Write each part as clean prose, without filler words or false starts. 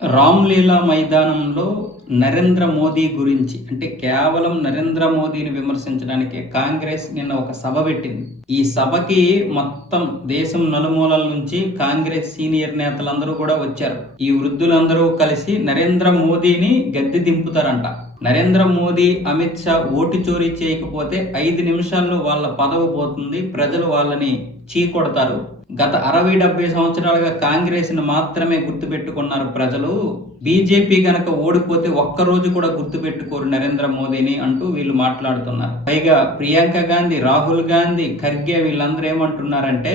రామ్లీలా మైదానంలో నరేంద్ర మోదీ గురించి అంటే కేవలం నరేంద్ర మోదీని విమర్శించడానికి కాంగ్రెస్ నిన్న ఒక సభ పెట్టింది. ఈ సభకి మొత్తం దేశం నలుమూలల నుంచి కాంగ్రెస్ సీనియర్ నేతలందరూ కూడా వచ్చారు. ఈ వృద్ధులందరూ కలిసి నరేంద్ర మోదీని గద్దె దింపుతారంట. నరేంద్ర మోదీ, అమిత్ షా ఓటు చోరీ చేయకపోతే 5 నిమిషాల్లో వాళ్ళ పదవి పోతుంది, ప్రజలు వాళ్ళని చీకొడతారు. గత 60-70 సంవత్సరాలుగా కాంగ్రెస్ ని మాత్రమే గుర్తుపెట్టుకున్నారు ప్రజలు. బీజేపీ గనక ఓడిపోతే ఒక్కరోజు కూడా గుర్తుపెట్టుకోరు నరేంద్ర మోదీని అంటూ వీళ్ళు మాట్లాడుతున్నారు. పైగా ప్రియాంక గాంధీ, రాహుల్ గాంధీ, ఖర్గే వీళ్ళందరూ ఏమంటున్నారంటే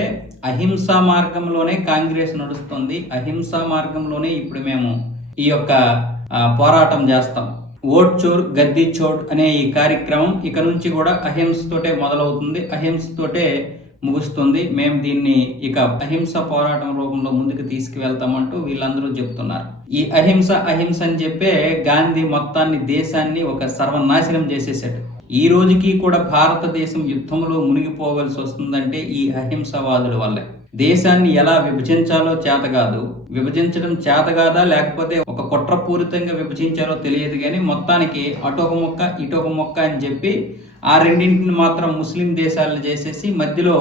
అహింసా మార్గంలోనే కాంగ్రెస్ నడుస్తుంది, అహింసా మార్గంలోనే ఇప్పుడు మేము ఈ యొక్క పోరాటం చేస్తాం. ఓట్ చోర్ గద్దీ చోట్ అనే ఈ కార్యక్రమం ఇక నుంచి కూడా అహింసతోటే మొదలవుతుంది, అహింసతోటే ముగుస్తుంది. మేము దీన్ని ఇక అహింస పోరాటం రూపంలో ముందుకు తీసుకువెళ్తామంటూ వీళ్ళందరూ చెప్తున్నారు. ఈ అహింస అహింస అని చెప్పే గాంధీ మొత్తాన్ని, దేశాన్ని ఒక సర్వనాశనం చేసేసాడు. ఈ రోజుకి కూడా భారతదేశం యుద్ధంలో మునిగిపోవలసి వస్తుందంటే ఈ అహింసవాదుల వల్లే. దేశాన్ని ఎలా విభజించాలో చేత కాదు, విభజించడం చేత కాదా లేకపోతే ఒక కుట్రపూరితంగా విభజించారో తెలియదు, కానీ మొత్తానికి అటొక మొక్క ఇటొక మొక్క అని చెప్పి ఆ రెండింటిని మాత్రం ముస్లిం దేశాలను చేసేసి మధ్యలో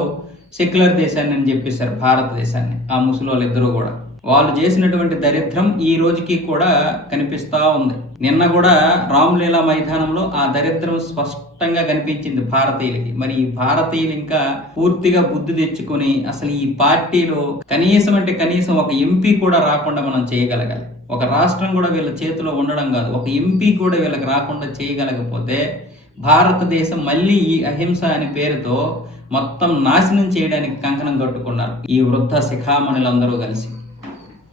సెక్యులర్ దేశాన్ని అని చెప్పేశారు భారతదేశాన్ని. ఆ ముసలోళ్ళు ఇద్దరు కూడా వాళ్ళు చేసినటువంటి దరిద్రం ఈ రోజుకి కూడా కనిపిస్తూ ఉంది. నిన్న కూడా రామ్లీలా మైదానంలో ఆ దరిద్రం స్పష్టంగా కనిపించింది భారతీయులకి. మరి ఈ భారతీయులు ఇంకా పూర్తిగా బుద్ధి తెచ్చుకొని అసలు ఈ పార్టీలో కనీసం ఒక ఎంపీ కూడా రాకుండా మనం చేయగలగాలి. ఒక రాష్ట్రం కూడా వీళ్ళ చేతిలో ఉండడం కాదు, ఒక ఎంపీ కూడా వీళ్ళకి రాకుండా చేయగలకపోతే భారతదేశం మళ్ళీ ఈ అహింస అనే పేరుతో మొత్తం నాశనం చేయడానికి కంకణం కట్టుకున్నారు ఈ వృద్ధ శిఖామణులందరూ కలిసి.